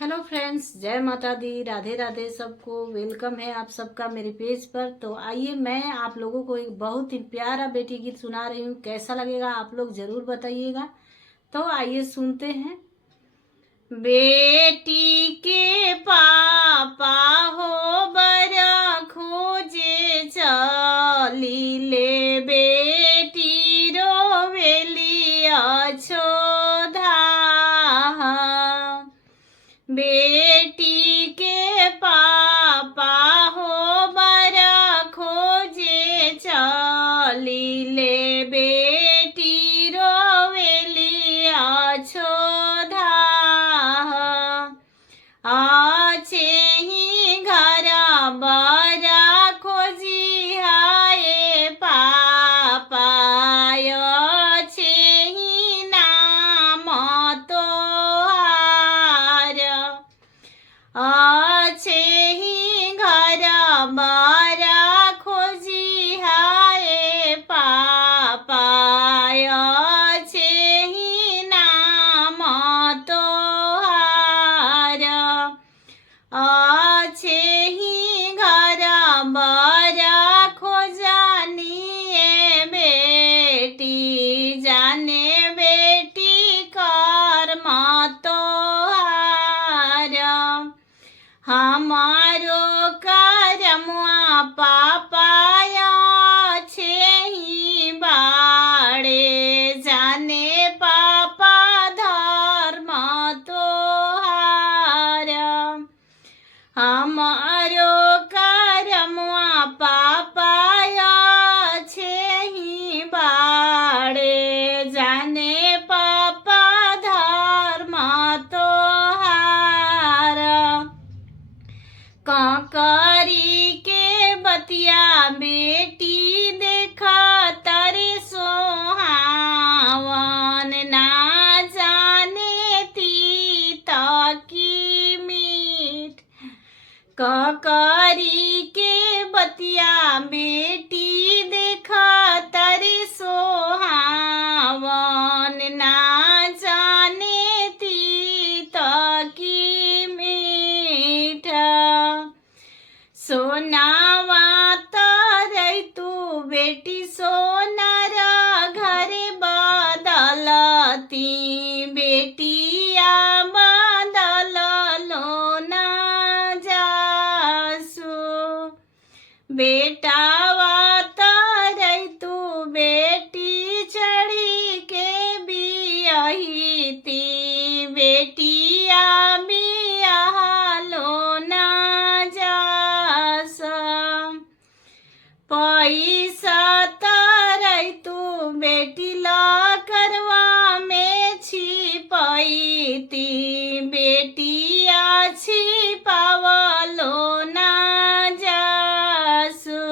Hello friends, जय माता दी, राधे राधे। सबको वेलकम है आप सबका मेरे पेज पर। तो आइए मैं आप लोगों को एक बहुत ही प्यारा बेटी गीत सुना रही हूँ। कैसा लगेगा आप लोग जरूर बताइएगा। तो आइए सुनते हैं। बेटी के पापा हो बरा खोजे चली ले, बेटी रोवेलिया छोधा। बेटी के पापा हो बरा खोजे चली ले, बेटी रोवेलिया छोधा। आछे ही घरा बरा खोजी हाय पापा, आछे ही नाम तोहार। आछे ही घरा बरा खोजी हाय पापा, आछे ही नाम तोहार। आछे ही घरा बरा खोजानिए बेटी, जाने बेटी कर्म तोहार। हमारो करमुआ पापाया छे ही बाड़े, जाने पापा धर्म तोहार। हमारो करमुआ पापाया छे ही बाड़े, जाने पापा धर्म तोहार। काकरी के बतिया बेटी देखा तारे सोहावन, ना जाने तीता की मीठ। काकरी के बतिया बेटी देखा तारे सोहावन, ना जाने तीता की मीठ। सोनावा तरई तू बेटी सोनार घरे बदलती, बेटिया बदल लो ना जासु। बेटावा तरई तू बेटी चढ़ी के बियहिती, बेटिया बियाह लो ना जास। पैसा तरई तू बेटी ला करवा में छिपैती, बेटिया छिपावलो ना जासु।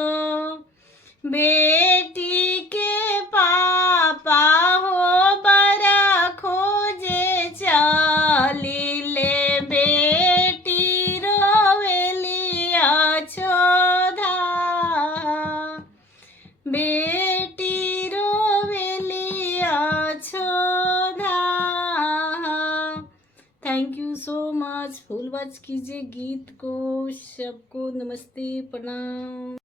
बेटी के पापा हो बरा खोजे चली ले, बेटी रोवेलिया छोधा, बेटी रोवेलिया छोधा। Thank you so much. Full watch कीजिए गीत को। सबको नमस्ते, प्रणाम।